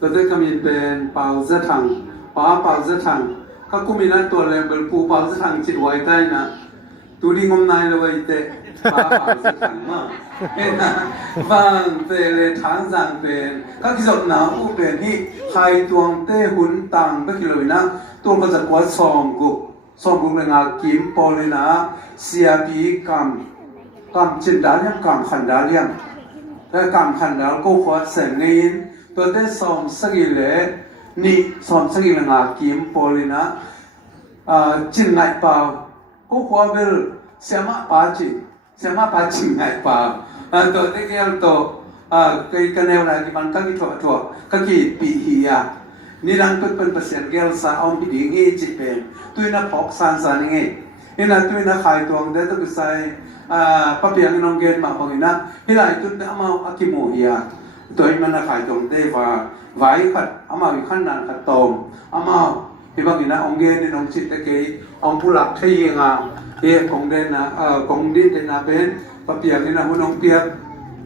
ตัวเด็กก็มีเป็นเป่าเสถังป้าเป่าเสถังก็กุมินันตัวเลยเป็นปูเป่าเสถังจิตไว้ได้นะตัวนี้งมนายเลยเตะป้าเป่าเสถังมาเห็นนะบางเตะเลยทางสั่งเป็นก็ที่สุดหนาวผู้เป็นที่ใครตัวเตะหุ่นตังก็คือเลยนะตัวก็จะกวาดซองกุเลยงากิมปอเลยนะเสียปีกำจินดาเลียงกำขันดาเลียงและกำขันดาก็ขวดเสงเงินตัวเด็กสอมสกิเลนี่สอมสกิเลงากิมปอเลยนะจินไหนเปล่าก็ขวดเบลเสียมาปาจินไหนเปล่าตัวเด็กเอลโตเคยกันแนวไหนที่มันก็คิดถั่วก็คิดปีเฮียนี่รังเป็นเปอร์เซ็นต์เกลสาอมปีดีงี้จิเป็นตัวน่ะพกสานงี้นี่นะตัวน่ะขายตัวเด็กต้องใส่ปะเปียงน้องเกณฑ์มาพอกินนะที่ไหนจุดเนี่ยมาอากิโมเฮียตัวมันน่ะขายตรงเด้ว่าไว้ขัดเอามาวิขั้นนั้นขัดตมเอามาที่บางทีนะองเกณฑ์นี่น้องจิตตะเกียองผู้หลักที่ยังอ่ะเฮ้ของเด่นนะของดินเด่นนะเป็นปะเปียงนี่นะหุ่นองเปียก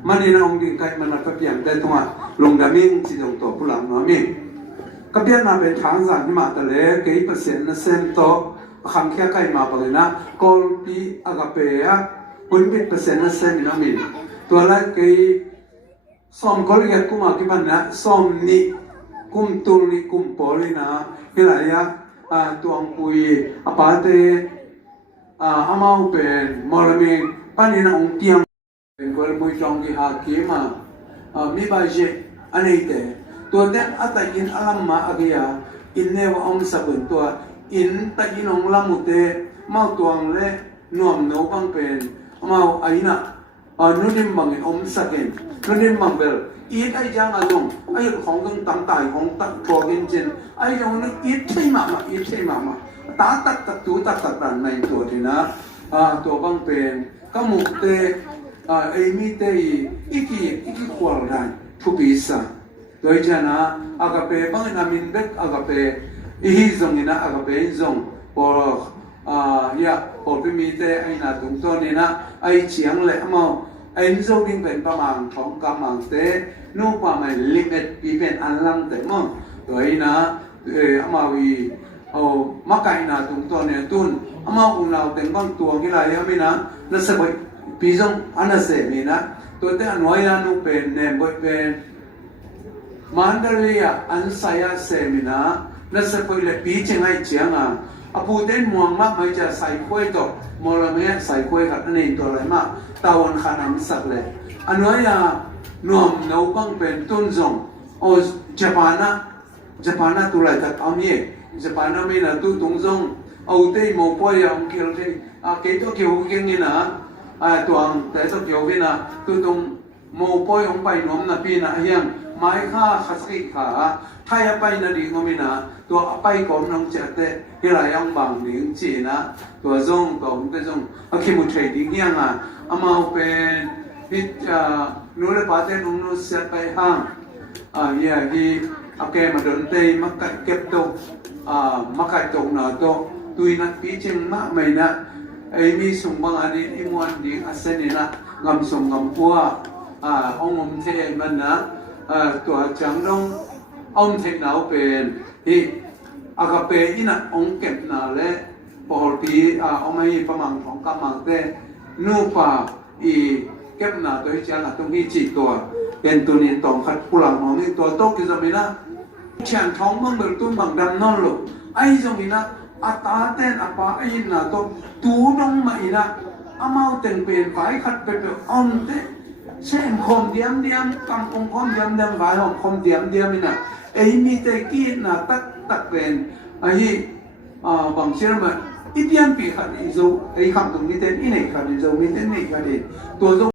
มันนี่นะองดินไก่มันปะเปียงแต่ตัวลงดามิ่งจิตตรงตัวผู้หลักน้อยมิ่งก็เปียกน่ะเป็นทางสั่งที่มาแต่เลยกี่เปอร์เซ็นต์นะเซนโตคำแค่ไก่มาปะเลยนะกอลปีอากาเปียคุณเป็นเปอร์เซ็นต์นะเซนนะมินตัวแรกกี่สอมก็เรียกกุมาที่มันนะสอมนี่กุมตูนี่กุมปอลีนะที่ไหนอะตัวองคุยอาปาเตอามาอุเป็นมอลมีปันนี่นะองเตียงเป็นคนมุยจองที่หากีมามีบาเจอันนี้เตตัวเด็กอัตยินอัลลัมมาอาเกียอินเนวอมสับเป็นตัวอินตะยินองลามุเตมาตัวงเล่นวมโนบังเป็นมาไอ้น่ะนุ่นิมบังอมสักเองนุ่นิมบังเบลอีดไอ้ยังอาลงไอ้ของกังตั้งตายของตักโปรกินเจนไอ้ยังนึกอีดใช่มาตาตัดตัวตัดในตัวทีนะตัวบังเป็นก็มุกเตไอ้มีเตอีกขวดได้ทุกปีศาจโดยเฉพาะอากาเปบังนามินเด็กอากาเปอีฮิซงนะอากาเปซงพอพอพี่มีเตไอ้นาตรงตัวนี้นะไอ้เฉียงเลยมาไอ้นี่จะดิ้งเป็นประมาณของกำลังเตนู่นประมาณลิมิตปีเป็นอันลังเตมั้งตัวนี้นะมาวีมาไก่นาตรงตัวเนี่ยตุนมาอุ่นเราแต่งบางตัวกี่ไรยังไม่นะนั่นสบายปีจงอันนั้นเสียมีนะตัวแต่อันน้อยนั่นนู่นเป็นเนี่ยบ่เป็นมันเดียอันสายเสียมีนะนั่นสบายเลยปีเชียงไอ้เชียงอ่ะพูดเด่นมองมากไม่จะใส่กล้วยตัวมอลเมียใส่กล้วยกับนั่นเองตัวอะไรมากตาวันขนาดสักเลยอันน้อยนวมนบังเป็นต้นจงโอ้ญี่ปุ่นนะตัวอะไรแต่เอาเนี่ยญี่ปุ่นนะไม่นะตัวตรงจงเอาเต้โมป่วยอย่างเกี่ยวที่เกี่ยวเกี่ยวกันนี่นะตัวแต่ตัวเกี่ยวกันนะตัวตรงโมป่วยของไปนวมนะพี่นะยังไม้ข้าขัดสีขาถ้าอย่าไปนะดีก็ไม่นะตัวไปก่อนน้องเจ็ดเตะที่ไรยังบางหนิงจีนะตัวจงตัวผมก็จงคิดมุทรีดิ้งยังมาเป็นที่นู้นเลยป้าเต้นู้นเสียไปห้างเนี่ยที่แกมาโดนเตะมาเก็บตัวมาไก่ตกหน้าตัวตุยนักปีจิงมากไหมนะไอ้มีส่งบางอันนี้อิมวันดีอาเซนี่นะงำส่งงำพัวองค์เทมันนะตัวจังน้ององค์เทนเอาเป็นที่อากาเปยินะองค์เก็บนาเล่พอปีองค์ไม่ประมาณของกำมังเตนูป่าเก็บนาตัวที่จะหลักตรงนี้จีตัวเป็นตัวนี้ต้องขัดผู้หลังมองนี่ตัวโตกิจมีนะเชียงท้องเมืองเบิกตุ้มบังดำนอนหลบไอ้จงมีนะอาตาเต้นอาป่าไอ้น่ะตัวตูน้องมาอีนะอามาเต็งเป็นไฟขัดเป็นอมเต้เช่นคมเดียมกำคมเดียมไฟของคมเดียมนี่นะไอ้มีแต่กี้น่ะตักเป็นไอ้บางเชื่อมันอีเดียนปีขัดอีโซไอ้คำตรงนี้เต้นอีไหนขัดอีโซมีเต้นนี่ขัดตัว